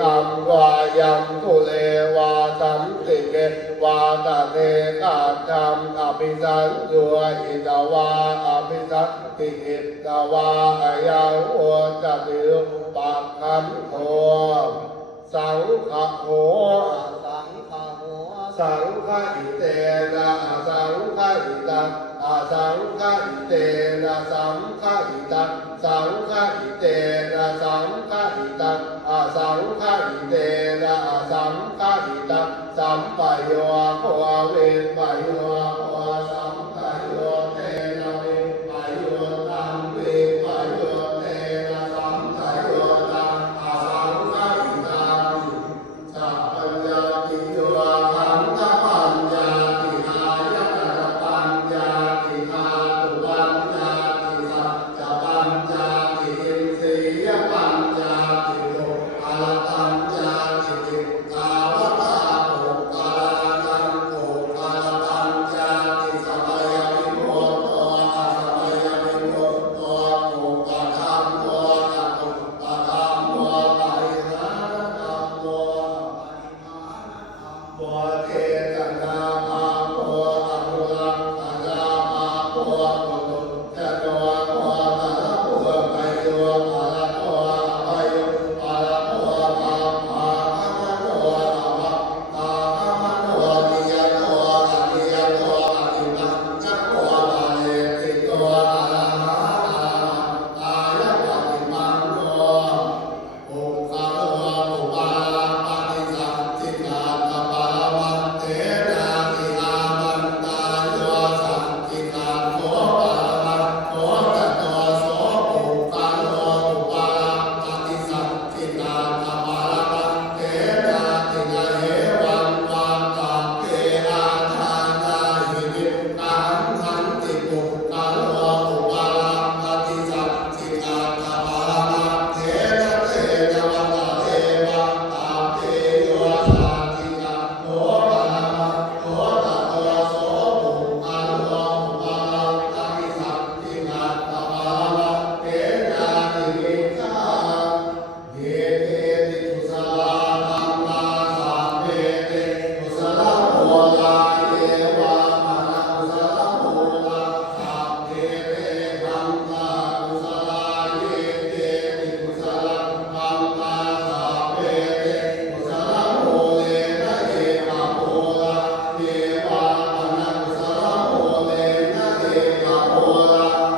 ตัมวายังทุเลวาสันติเกวาตะเทกาจัมอภิสันโยอิตวาอภิสันติอิตวาอายังโอจติรุปักขันโทสังฆโหสังฆโหสังฆอิเตนะสังฆอิตังสังฆอิเตนะสังฆอิตังสังฆอิเตนะสังฆอิตังสังฆอิเตนะสังฆอิตังสัมปโยโควิปโย